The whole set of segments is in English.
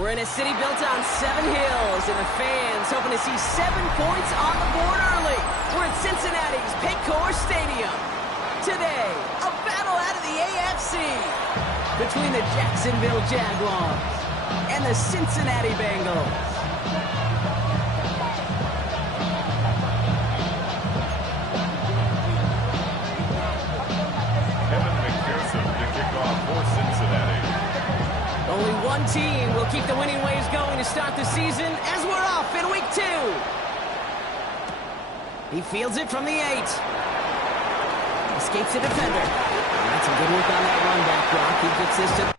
We're in a city built on 7 hills, and the fans hoping to see 7 points on the board early. We're at Cincinnati's Paycor Stadium. Today, a battle out of the AFC between the Jacksonville Jaguars and the Cincinnati Bengals. Only one team will keep the winning ways going to start the season as we're off in week 2. He fields it from the 8. Escapes the defender. That's a good work on that run back, Brock. He gets this to...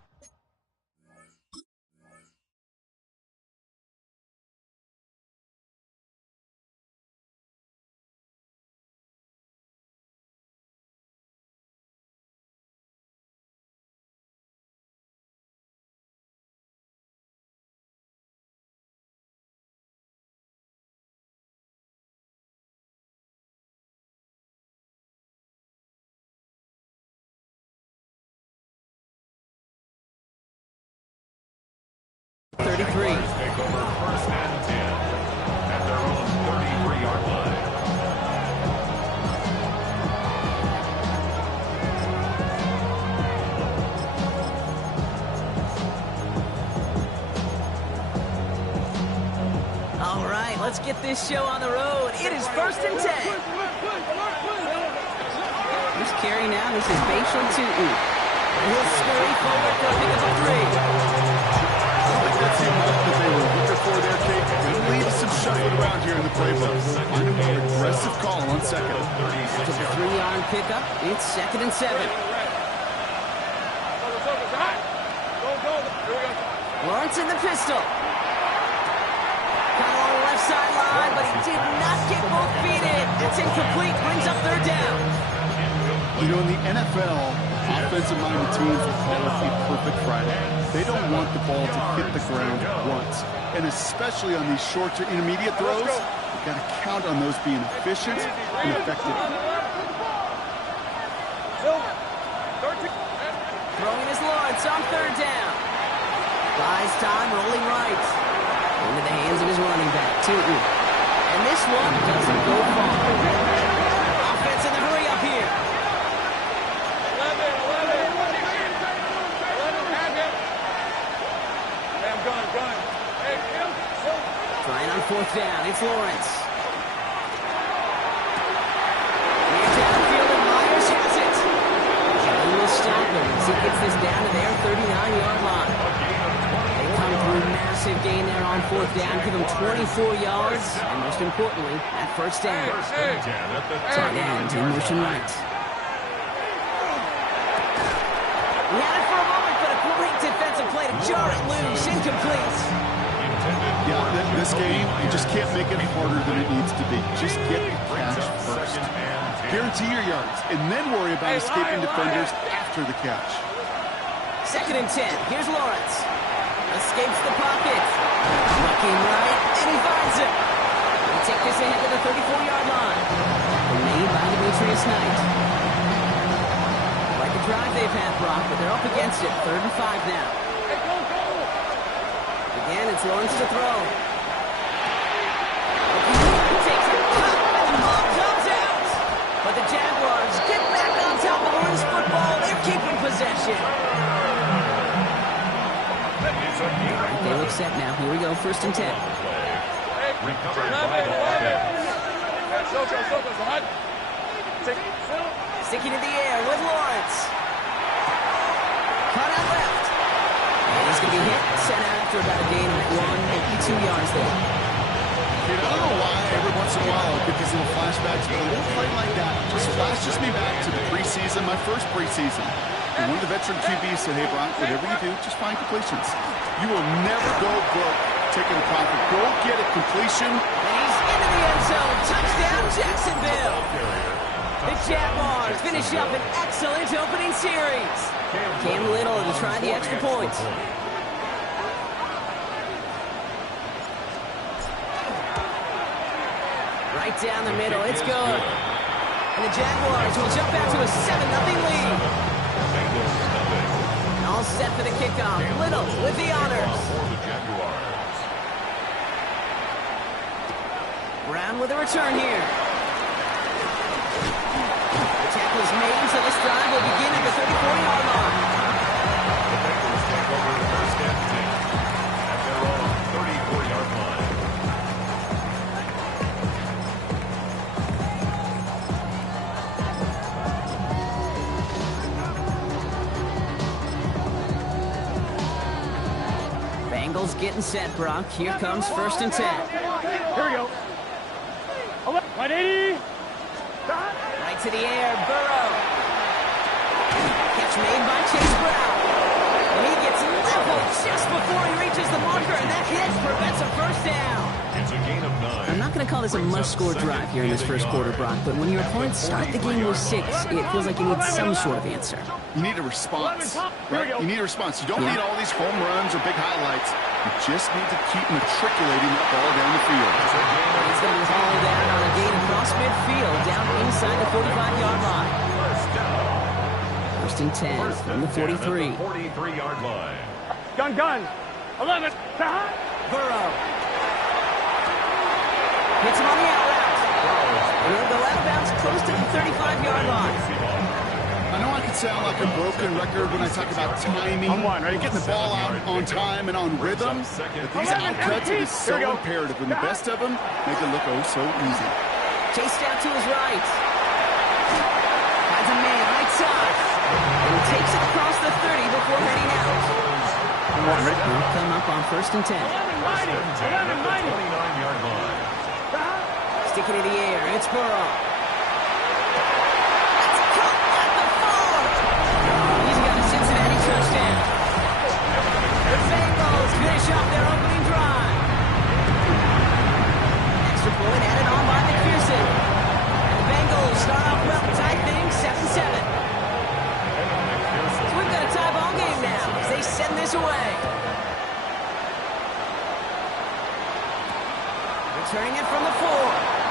Take over first and 10 at their own 33-yard line. All right, let's get this show on the road. It is first and 10. First carry now. This is Bashal Tootin. He'll scurry forward for a pick of 3. That's the amount that they were looking for there, Kate. Going to leave some shuffling around here in the playbook. Find a more aggressive call on second. Took a 3-yard pickup. It's 2nd and 7. Lawrence in the pistol. Got along the left sideline, but he did not get both feet in. It's incomplete. Brings up 3rd down. You know, in the NFL, offensive-minded teams will call it a perfect Friday. They don't want the ball to hit the ground once. And especially on these short to intermediate throws, you've got to count on those being efficient and effective. Throwing is Lawrence on 3rd down. Buys time, rolling right. Into the hands of his running back, Tootin. And this one doesn't go far. Offense in the hurry up here. Trying on 4th down, it's Lawrence. Near downfield, and Myers has it. He will stop him as he gets this down to their 39-yard line. They come through massive gain there on 4th down, give them 24 yards, and most importantly, that 1st down. Tight end in motion right. We had it for a moment, but a great defensive play to jar it loose, incomplete. Yeah, this game, you just can't make it harder than it needs to be. Just get the catch first. Guarantee your yards, and then worry about escaping defenders after the catch. 2nd and 10. Here's Lawrence. Escapes the pocket. Looking right, and he finds it. They take this ahead to the 34-yard line. Made by Demetrius Knight. Like the drive they've had, Brock, but they're up against it. 3rd and 5 now. Again, it's Lawrence to throw. He takes it, and the ball comes out. But the Jaguars get back on top of the loose football. They're keeping possession. They look set now. Here we go, 1st and 10. Sticking in the air with Lawrence. Caught out left. And he's going to be hit, sent out after about a gain of 2 yards there. Dude, I don't know why every once in a while I get these little flashbacks, but a little play like that just flashes me back to the preseason, my first preseason. And one of the veteran QBs said, hey, Brock, whatever you do, just find completions. You will never go broke taking a profit. Go get a completion. And he's into the end zone. Touchdown, Jacksonville. The Jaguars finish up an excellent opening series. Cam Little to try the extra point. Right down the middle, it's good. And the Jaguars will jump out to a 7-0 lead. All all set for the kickoff. Little with the honors. Brown with a return here. The tackle is made, so this drive will begin at the 34-yard line. The Bengals take over the first and 10 at their own 34-yard line. Bengals getting set, Brock. Here comes 1st and 10. Here we go. 180. Right to the air, Burrow. Catch made by Chase Brown. And he gets leveled just before he reaches the marker, and that hit prevents a first down. It's a gain of 9. I'm not going to call this a must-score drive here in this first quarter, Brock, but when your opponents start the game with 6, it feels like you need some sort of answer. You need a response, right? You need a response. You don't need all these home runs or big highlights. You just need to keep matriculating that ball down the field. He's going to be hauled down on a gain across midfield, down inside the 45-yard line. First and 10 from the 43. 43-yard line. Gun. 11. Burrow. Hits him on the out route. And he'll go out of bounds close to the 35-yard line. I know I could sound like a broken record when I talk about timing, getting the ball out on time and on rhythm, but these outcuts are just so imperative, and the best of them make it look oh so easy. Chased out to his right. Finds a man right side. And he takes it across the 30 before heading out. He'll come up on 1st and 10. 29-yard line. Sticking in the air, it's Burrow. Touchdown. The Bengals finish off their opening drive. Extra point added on by McPherson. And the Bengals start off well to tie things 7-7. So we've got a tie ball game now as they send this away. Returning it from the 4.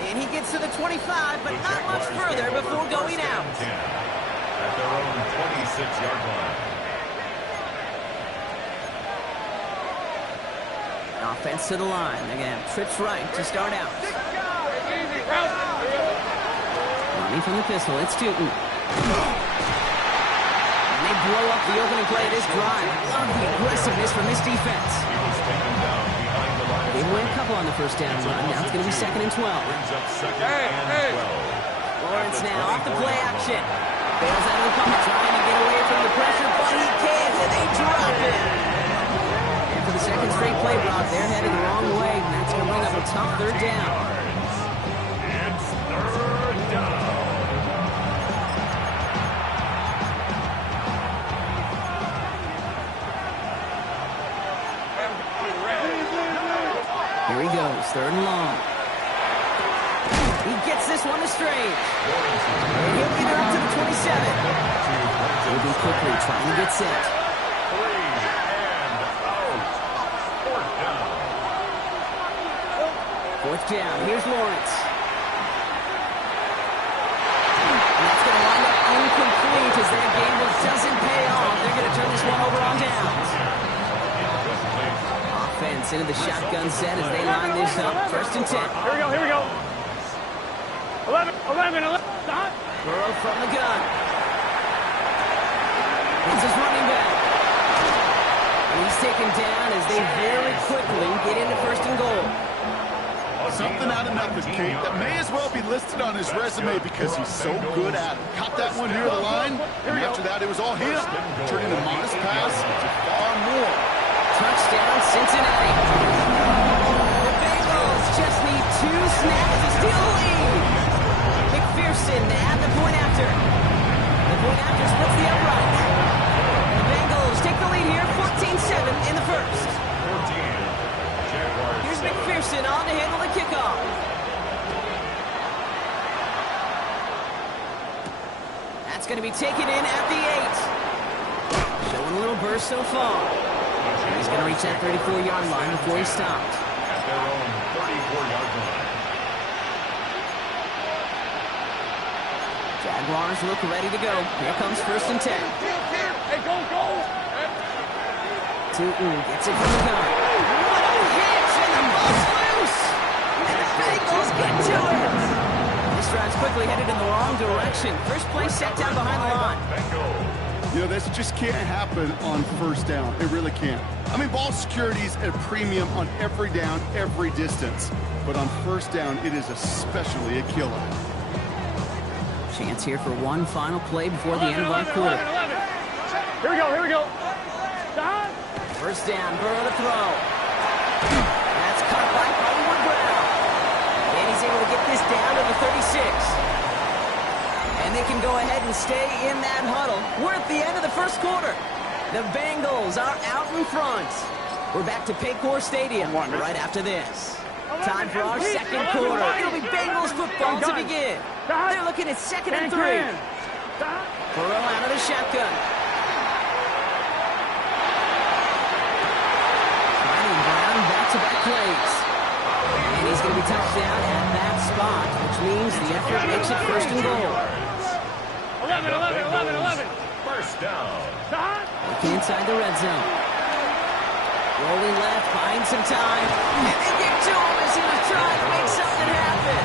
And he gets to the 25, but not much further before going out. At their own 26-yard line. Offense to the line. They're going to have trips right to start out. Running from the pistol, it's Tootin. And they blow up the opening play of this drive. Love the aggressiveness from this defense. He was taken down behind the line. They win a couple on the first down run. Now it's going to be 2nd and 12. Brings up 2nd and 12. Lawrence now off the play action. Bails out of the pocket, trying to get away from the pressure, but he can't, and they drop it. And for the second straight play, Brock, they're heading the wrong way, and that's going to bring up a tough 3rd down. It's 3rd down. Here he goes, 3rd and long. He gets this one to Strange. And he'll get it up to the 27. Moving quickly, trying to get set. 3 and out. 4th down. 4th down, here's Lawrence. And that's going to wind up incomplete as that gamble doesn't pay off. They're going to turn this one over on downs. Offense into the shotgun set as they line this up. 1st and 10. Here we go. 11. Burrow from the gun. It's his running back. And he's taken down as they very quickly get into 1st and goal. Something out of nothing, Kate, that may as well be listed on his resume because he's so good at it. Caught that one near the line, and after that it was all him. Turning a modest pass to far more. Touchdown, Cincinnati. The Bengals just need 2 snaps to steal the lead. McPherson to add the point after. The point after splits the upright. The Bengals take the lead here, 14-7 in the first. 14. Jaguars. Here's McPherson on to handle the kickoff. That's going to be taken in at the 8. Showing a little burst so far. He's going to reach that 34-yard line before he stopped. At their own 34-yard line. Jaguars look ready to go. Here comes 1st and 10. Hey, go, go! Tootin gets it from the gun. What a hit! And the ball's loose! And the Bengals get to it! This drive's quickly headed in the wrong direction. First play set down behind the line. You know, this just can't happen on 1st down. It really can't. I mean, ball security's at a premium on every down, every distance. But on 1st down, it is especially a killer. Chance here for one final play before the end of our quarter. 11. Here we go, here we go. 1st down, Burrow to throw. That's caught by Hollywood Brown. And he's able to get this down to the 36. And they can go ahead and stay in that huddle. We're at the end of the 1st quarter. The Bengals are out in front. We're back to Paycor Stadium right after this. Time for our 2nd quarter. It'll be Bengals football to begin. They're looking at 2nd and 3. Burrow out of the shotgun. Back-to-back plays. And he's going to be touched down at that spot, which means the effort makes it 1st and goal. 11. 1st down. Looking inside the red zone. Rolling left, buying some time. And they get to him as he was trying to make something happen.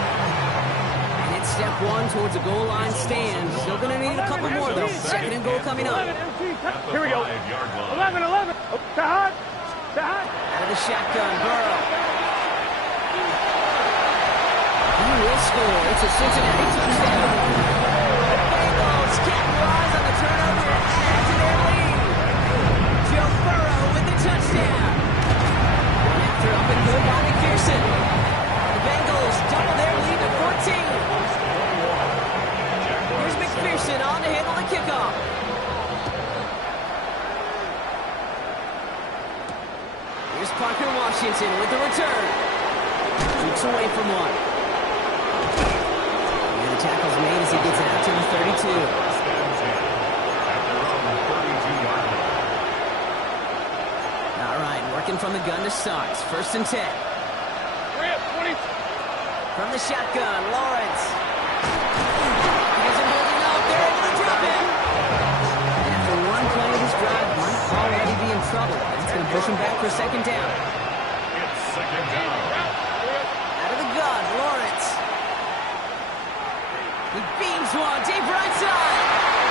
And it's step 1 towards a goal line stand. Still going to need a couple more, though. 2nd and goal coming up. Here we go. 11. Out of the shotgun, Burrow. He will score. It's a Cincinnati touchdown. The Bengals capitalize on the turnover and add to their lead. Joe Burrow with the touchdown. One after up and good by McPherson. The Bengals double their lead to 14. Here's McPherson on to handle the kickoff. Here's Parker Washington with the return. Keeps away from one. And the tackle's made as he gets it out to the 32. All right, working from the gun to start. 1st and 10. From the shotgun, Lawrence. He isn't holding up. They're able to drop it. And after one play of this drive, might already be in trouble. That's going to push him back for 2nd down. It's 2nd down. Out of the gun, Lawrence. He beams one, deep right side.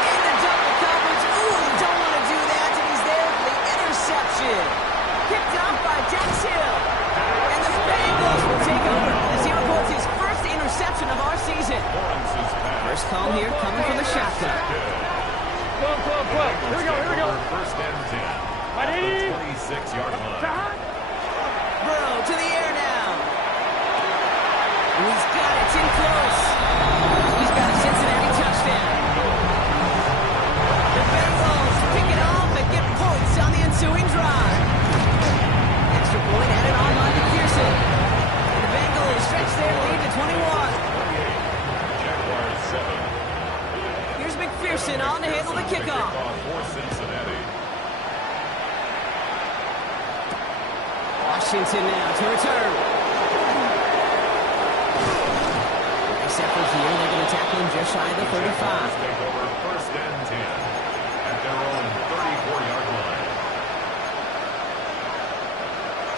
In the double coverage. Ooh, don't want to do that. And he's there for the interception. Picked up by Dex Hill. And the Bengals will take over as he records his 1st interception of our season. First call here coming from the shotgun. 12. Here we go. 1st and 10. At the 26-yard line. Burrow to the air now. And he's got it. It's in close. He's got a Cincinnati touchdown. The Bengals pick it off and get points on the ensuing drive. Extra point added on by McPherson. And the Bengals stretch their lead to 21. Jaguars 7. Here's McPherson on to handle the kickoff. For Cincinnati. Washington now to return. Nice effort here. They're going to tackle him just shy of the 35. Take over 1st and 10 at their own 34-yard line.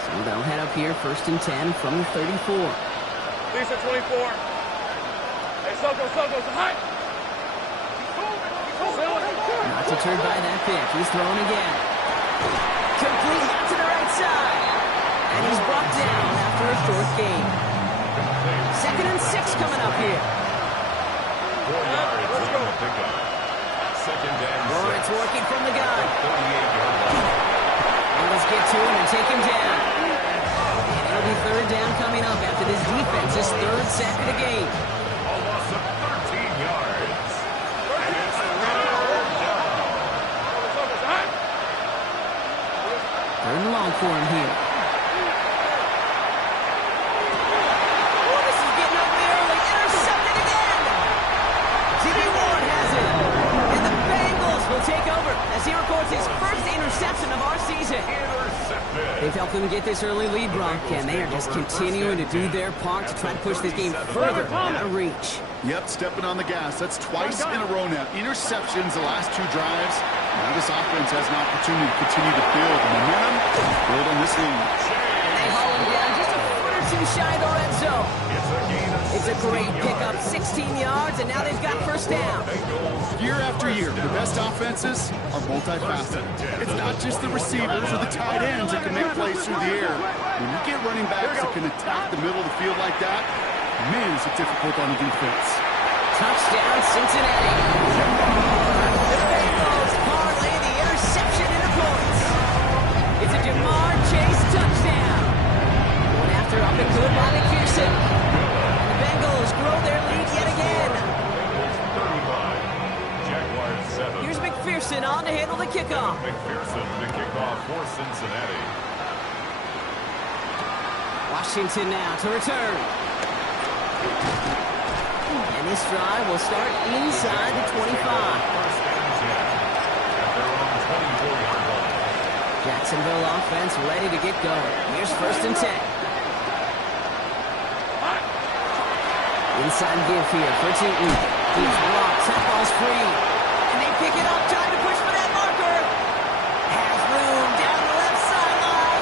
So they'll head up here 1st and 10 from the 34. Lisa 24. Hey, Soko, high. Not deterred by that pitch. He's throwing again. Complete out to the right side. And he's brought down after a short gain. 2nd and 6 coming up here. 4 yards on the pickup. 2nd and 6. Lawrence working from the gun. 38-yard line. Bengals get to him and take him down. And it'll be 3rd down coming up after this defense's 3rd sack of the game. A loss of 13 yards. And it's 3rd and long for him here. Oh, this is getting ugly early. Intercepted again. Jimmy Ward has it. And the Bengals will take over as he records his 1st interception of our season. intercepted. They've helped them get this early lead, Bronk, and they are just continuing to do their part to try to push this game further out of reach. Yep, stepping on the gas. That's twice in a row now. Interceptions the last 2 drives. Now this offense has an opportunity to continue to build momentum, build on this lead. And they haul him down just a foot or 2 shy of the red zone. It's a great pickup, 16 yards, and now they've got first down. Year after year, the best offenses are multifaceted. It's not just the receivers or the tight ends that can make plays through the air. When you get running backs that can attack the middle of the field like that, man, is it difficult on the defense. Touchdown, Cincinnati. The Bengals parlay the interception into points. It's a Jamar Chase touchdown. Going after up and good by McPherson. The Bengals grow their lead yet again. 35. Jaguars 7. Here's McPherson on to handle the kickoff. McPherson to kick off for Cincinnati. Washington now to return. And this drive will start inside the 25. First and 10 at their own 24-yard line. Jacksonville offense ready to get going. Here's first and 10. Inside give here for Tootin. He's blocked. That ball's free. And they pick it up. Time to push for that marker. Has room down the left sideline.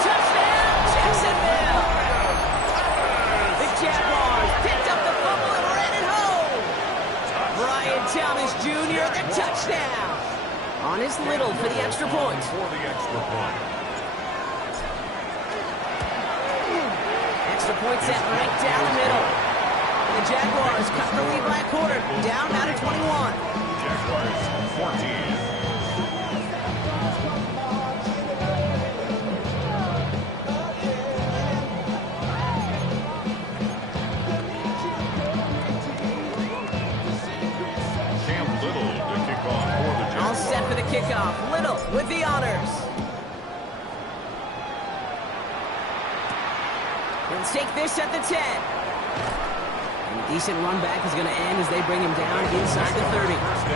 Touchdown, Jacksonville. The Jaguars picked up the fumble and ran it home. Brian Thomas Jr., the touchdown. On his Little for the extra point. For the extra point. Extra point set right down the middle. The Jaguars cut the lead by a quarter. Down out of 21. Jaguars 14. All set for the kickoff. Little with the honors. He'll take this at the 10. And a decent run back is going to end as they bring him down inside the 30. First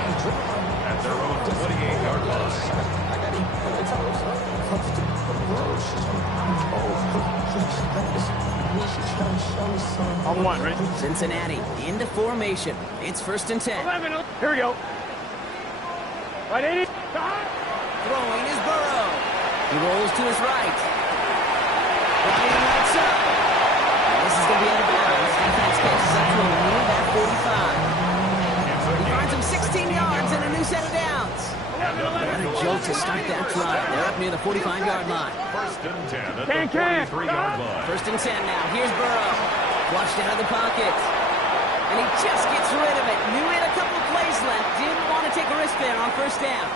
and 10 at their own 28-yard On one, right? Cincinnati into formation. It's first and 10. 11. Here we go. Right, 80. Throwing is Burrow. He rolls to his right. Ryan lights up. And this is going to be out of bounds. Defense catches up to him near that 45. He finds him 16 yards and a new set of downs. What a jolt to start that drive. They're up near the 45-yard line. First and 10 at the 33-yard line. First and 10 now. Here's Burrow. Flushed out of the pocket. And he just gets rid of it. Knew he had a couple of plays left. Didn't want to take a risk there on first down.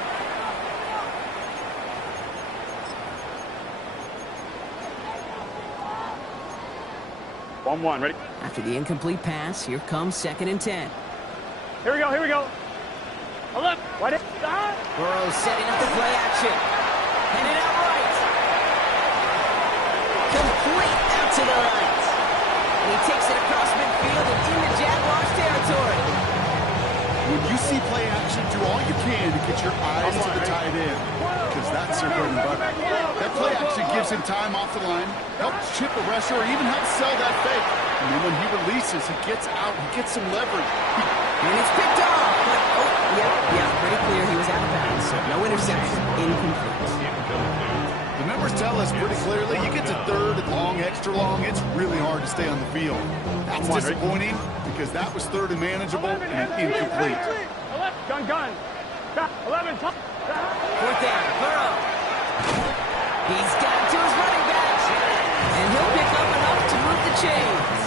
One, ready? After the incomplete pass, here comes second and 10. Here we go, here we go. 11. Right. Burrow setting up the play action. Headed out right. Complete out to the right. And he takes it across midfield and into Jaguars territory. When you see play action, do all you can to get your eyes to the tight end, because that's their bread and butter. That play action gives him time off the line, helps chip a rusher, or even helps sell that fake. And then when he releases, he gets out, he gets some leverage. And it's picked off. But, yeah, pretty clear he was out of bounds. So no interception. Incomplete. The numbers tell us pretty clearly, you get to third and long, extra long, it's really hard to stay on the field. That's disappointing because that was third and manageable and incomplete. 11, gun. 11, top. Fourth down, Burrow. He's got to his running back. And he'll pick up enough to move the chains.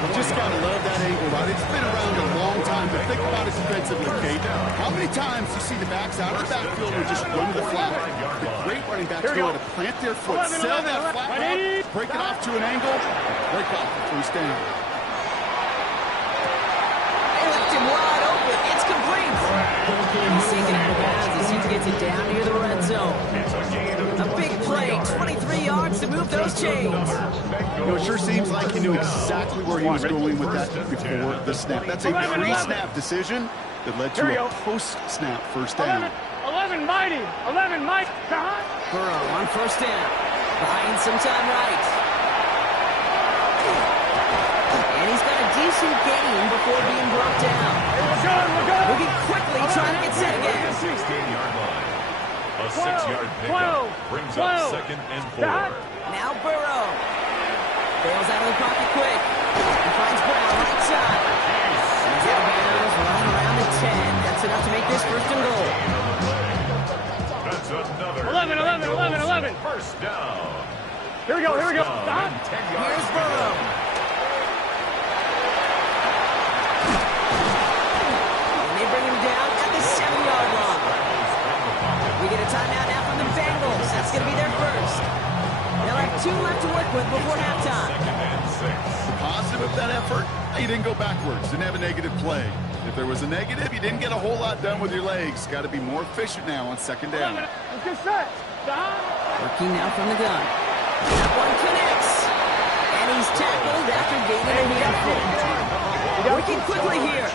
You just got to love that angle, right? It's been around a long time, but think about it defensively, Kate. How many times you see the backs out of the backfield and just run to the flat? The great running backs know how to plant their foot, sell that flat route, break it off to an angle, break off before you stand. They left him wide open. It's complete. He's taken out of bounds as he gets it down near the red zone. A big play, 23 yards to move those chains. You know, it sure seems like he knew exactly where he was going with that before the snap. That's a pre-snap decision that led to a post-snap first down. 11 mighty. 11 mighty. Burrow on first down. Buying some time right. And he's got a decent gain before being brought down. Moving quickly, trying to get set again. 16-yard line. A 6-yard pickup brings up second and 4. Now Burrow. Bails out of the pocket quick. And finds Brown right side. And he's out of bounds, running around the 10. That's enough to make this first and goal. That's another 11. first down. Here we go. Stop. Here's Burrow. And they bring him down at the 7-yard line. We get a timeout now from the Bengals. That's going to be their first. They'll have 2 left to work with before halftime. The positive of that effort, you didn't go backwards, didn't have a negative play. If there was a negative, you didn't get a whole lot done with your legs. Got to be more efficient now on second down. Let's get set. Working now from the gun. That one connects. And he's tackled after gaining a handful. Working quickly here.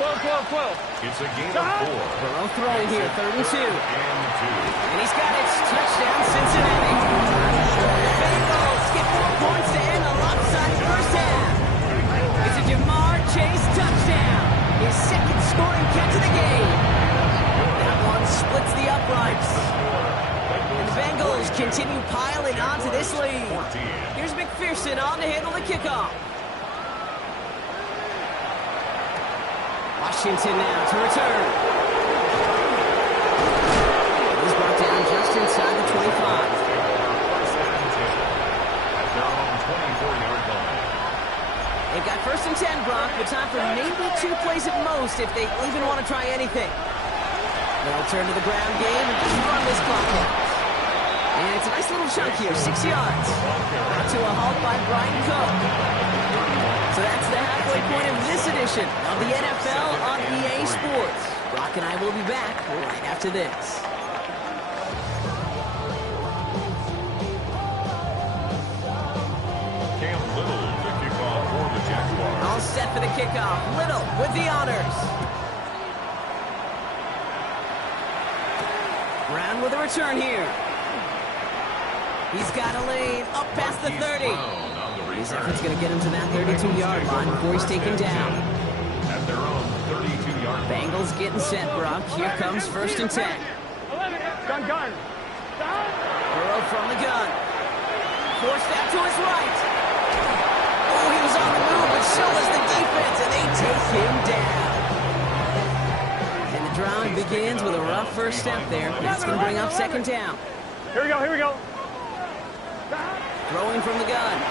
12. It's a gain of 4. Burrow throwing here, 3rd and 2. And he's got it. Touchdown, Cincinnati. The Bengals get 4 points to end the lopsided first half. It's a Jamar Chase touchdown. His second scoring catch of the game. That one splits the uprights. And the Bengals continue piling onto this lead. Here's McPherson on to handle the kickoff. Washington now to return. He's brought down just inside the 25. At their own 24-yard line. They've got 1st and 10, Brock, but time for maybe 2 plays at most if they even want to try anything. They'll turn to the ground game and just run this clock out. And it's a nice little chunk here, 6 yards. Brought to a halt by Brian Cook. So that's the halfway point of this edition of the NFL on EA Sports. Brock and I will be back right after this. Cam Little to kick off for the Jaguars. All set for the kickoff. Little with the honors. Brown with a return here. He's got a lane up past the 30. His effort's going to get him to that 32-yard line before he's taken down. At their own 32-yard line. Bengals getting set, Brock. Here comes 1st and 10. 11. Gun. Burrow from the gun. Forced out to his right. Oh, he was on the move, but so was the defense, and they take him down. And the drive begins with a rough first step there. That's going to bring up 2nd down. Here we go. Throwing from the gun.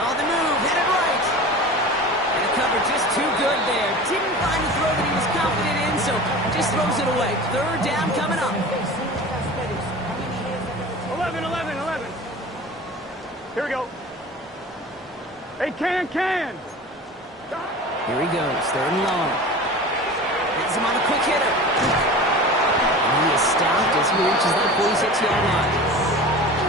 On the move, headed right. And the cover just too good there. Didn't find the throw that he was confident in, so just throws it away. 3rd down coming up. 11. Here we go. Hey, can. Here he goes, 3rd and long. Gets him on a quick hitter. And he is stopped as he reaches that 46-yard line.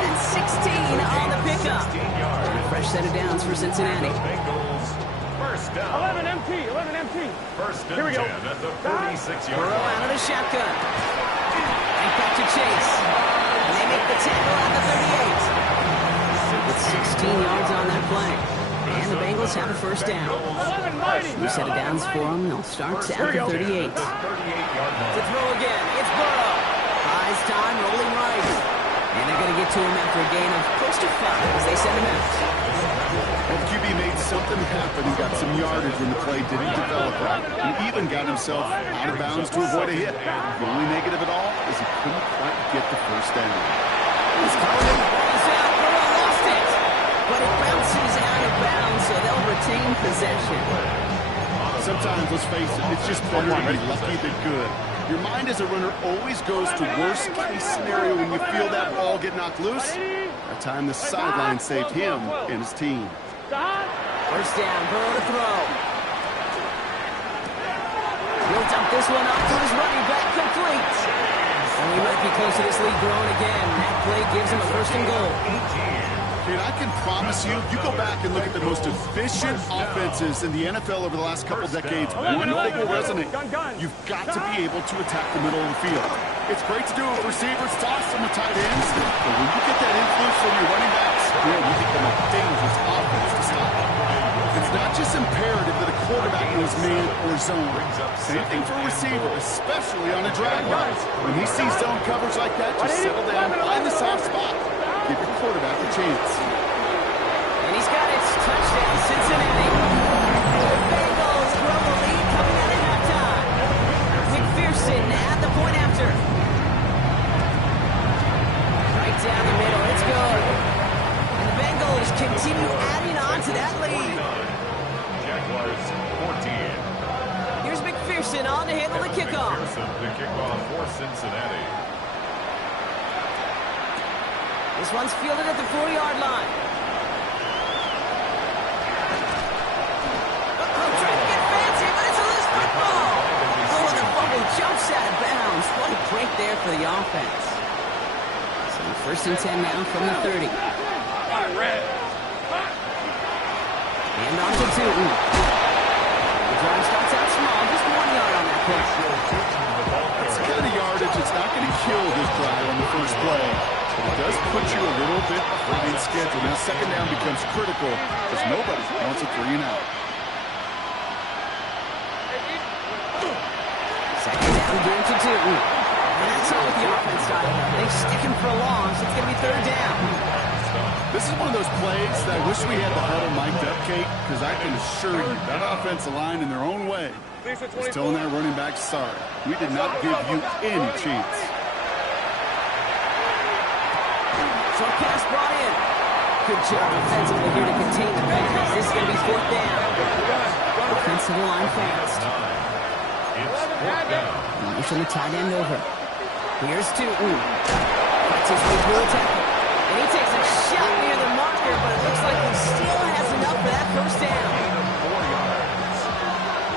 And 16 on the pickup. And a fresh set of downs for Cincinnati. Bengals first down. 11 empty. First and Here we go. 10 at the 46-yard Burrow line. out of the shotgun. And back to Chase. And they make the tackle at the 38. With 16 yards on that play. And the Bengals have a first down. New set of downs for them. They'll start at the 38. The 38-yard line. To throw again. It's Burrow. Buys time, rolling right. And they're going to get to him after a gain of close to 5 as they send him out. That QB made something happen and got some yardage when the play didn't develop right. He even got himself out of bounds to avoid a hit. The only negative at all is he couldn't quite get the first down. He's calling him. He's out. Burrow lost it. But it bounces out of bounds, so they'll retain possession. Sometimes, let's face it, it's just better to be lucky than good. Your mind as a runner always goes to worst-case scenario when you feel that ball get knocked loose. That time the sideline saved him and his team. First down, Burrow to throw. He'll dump this one off to his running back, complete. And we might be close to this lead growing again. That play gives him a 1st and goal. Dude, I can promise you, you go back and look at the most efficient offenses in the NFL over the last couple decades, one thing will resonate. You've got to be able to attack the middle of the field. It's great to do it with receivers, toss them with tight ends. But when you get that influence from your running backs, man, you become a dangerous offense to stop. It's not just imperative that a quarterback knows man or zone. Same thing for a receiver, especially on a drag route. When he sees zone coverage like that, just settle down, find the soft spot. Give your quarterback a chance. And he's got it. Touchdown, Cincinnati. The Bengals grow the lead coming out at halftime. McPherson at the point after. Right down the middle. It's good. And the Bengals continue adding on to that lead. Jaguars 14. Here's McPherson on to handle the kickoff. McPherson, the kickoff for Cincinnati. This one's fielded at the 40-yard line. Trying to get fancy, but it's a loose football. Oh, the fumble jumps out of bounds. What a break there for the offense. So first and 10 now from the 30. And on to Tootin. The drive starts out small, just 1 yard on that play. It's the kind of yardage it's not going to kill this drive on the first play. But it does put you a little bit behind schedule. Now second down becomes critical because nobody wants a 3 and out. Second down, game to Tootin. And that's not what the offense got. They stick him for a loss. It's going to be third down. This is one of those plays that I wish we had the huddle mic'd up, Kate, because I can assure you that offensive line in their own way is telling that running back, sorry, we did not give you any chance. Short pass brought in. Good job offensively here to contain the pass. This is going to be fourth down. Offensive line fast. Motion the tight end over. Here's Tootin. Fights his way through a tackle. And he takes a shot near the marker, but it looks like he still has enough for that first down. 4 yards.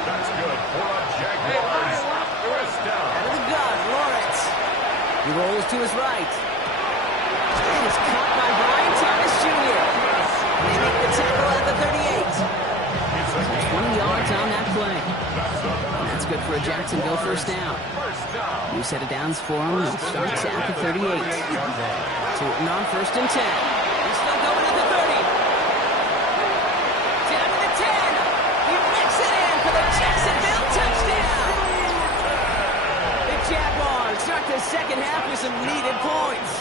That's good for a Jaguars. First down. Out of the gun, Lawrence. He rolls to his right. And it's caught by Brian Thomas Jr. And they make the tackle at the 38. 20 yards on that play. And that's good for a Jacksonville first down. New set of downs for him. It starts at the 38. Tootin on first and 10. He's still going at the 30. Down to the 10. He whips it in for the Jacksonville touchdown. The Jaguars start the second half with some needed points.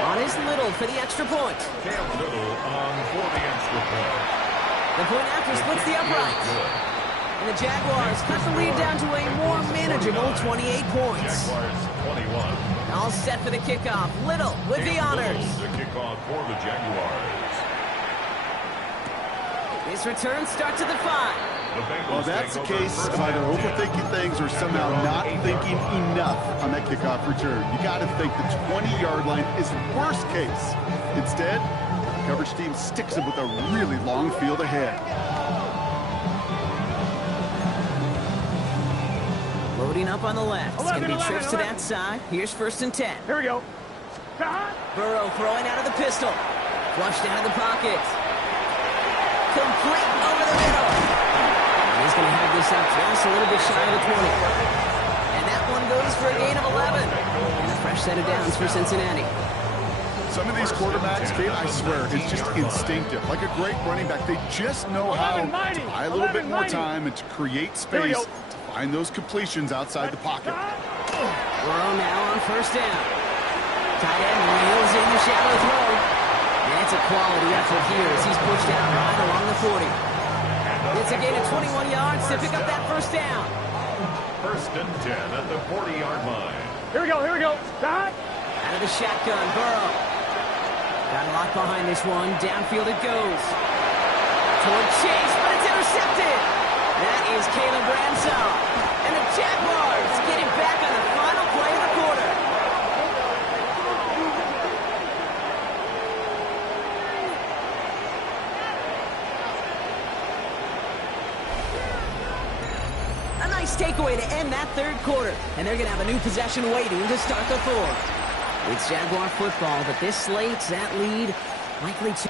On is Little for the extra point. Cam Little on for the extra point. The point after splits the upright. And the Jaguars cut the lead down to a more manageable 28 points. Jaguars 21. All set for the kickoff. Little with the honors. The kickoff for the Jaguars. His return starts at the 5. Well, that's the case of either overthinking things or somehow not thinking enough on that kickoff return. You got to think the 20-yard line is worst case. Instead, the coverage team sticks him with a really long field ahead. Loading up on the left. It's going to be trips to that side. Here's first and 10. Here we go. Burrow throwing out of the pistol. Flushed out of the pocket. Complete over the middle. And he's going to have this up just a little bit shy of the 20. And that one goes for a gain of 11. And a fresh set of downs for Cincinnati. Some of these quarterbacks, Kate, I swear, it's just instinctive. Like a great running back, they just know how to buy a little bit more time and to create space to find those completions outside the pocket. Burrow now on first down. Tight end reels in the shallow throw. And it's a quality effort here as he's pushed out right along the 40. It's a gain of 21 yards to pick up that first down. First and 10 at the 40-yard line. Here we go. Here we go. Out of the shotgun, Burrow. Got a lot behind this one. Downfield it goes. Toward Chase, but it's intercepted. That is Caleb Ransom. And the Jaguars getting back on the final play of the quarter. A nice takeaway to end that third quarter. And they're going to have a new possession waiting to start the fourth. It's Jaguar football, but this slate's that lead likely to...